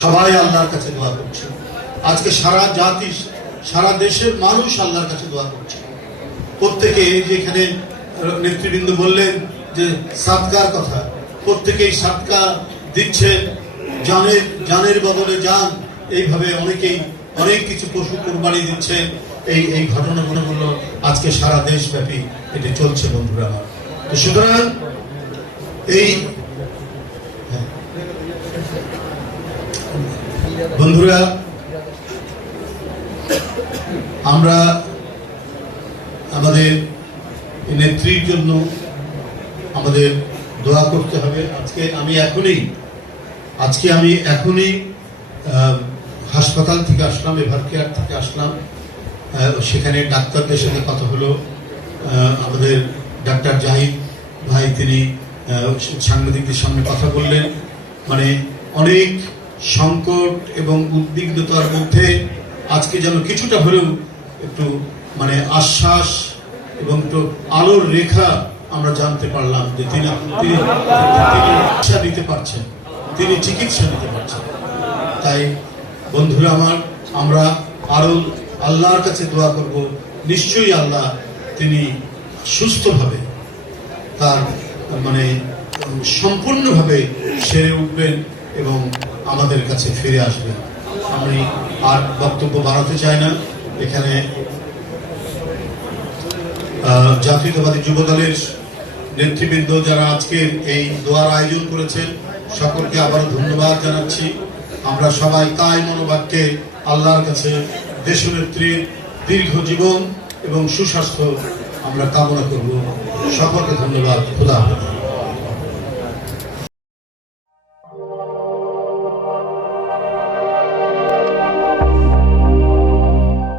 সবাই আল্লাহর কাছে দোয়া করছে। আজকে সারা জাতি, সারা দেশের মানুষ আল্লাহর কাছে দোয়া করছে। প্রত্যেকে যেখানে নেতৃবৃন্দ বললেন যে সাদকার কথা, প্রত্যেকেই সাদকা দিচ্ছে, জানের বদলে জান, এইভাবে অনেকেই অনেক কিছু পশু কোরবানি দিচ্ছে। এই ঘটনাগুলো আজকে সারা দেশব্যাপী এটি চলছে বন্ধুরা আমার। তো সুতরাং এই বন্ধুরা, আমরা আমাদের নেত্রীর জন্য আমাদের দোয়া করতে হবে। আজকে আমি এখনই হাসপাতাল থেকে আসলাম, এভার কেয়ার থেকে আসলাম। সেখানে ডাক্তারদের সাথে কথা হলো। আমাদের ডাক্তার জাহিদ ভাই তিনি সাংবাদিকদের সামনে কথা বললেন। মানে অনেক সংকট এবং উদ্বিগ্নতার মধ্যে আজকে যেন কিছুটা হলেও একটু মানে আশ্বাস এবং একটু আলোর রেখা আমরা জানতে পারলাম যে তিনি চিকিৎসা নিতে পারছেন, তিনি চিকিৎসা নিতে পারছেন। তাই বন্ধুরা আমার, আমরা আরো আল্লাহর কাছে দোয়া করব, নিশ্চয়ই আল্লাহ তিনি সুস্থভাবে তার মানে সম্পূর্ণভাবে সেরে উঠবেন এবং আমাদের কাছে ফিরে আসবেন। আমি আর বক্তব্য বাড়াতে চাই না। এখানে জাতীয়তাবাদী যুব দলের নেতৃবৃন্দ যারা আজকের এই দোয়ার আয়োজন করেছেন, সকলকে আবারও ধন্যবাদ জানাচ্ছি। আমরা সবাই তাই মনোবাক্যে আল্লাহর কাছে দেশনেত্রীর দীর্ঘ জীবন এবং সুস্বাস্থ্য আমরা কামনা করব। সকলকে ধন্যবাদ। খোদা হাফেজ।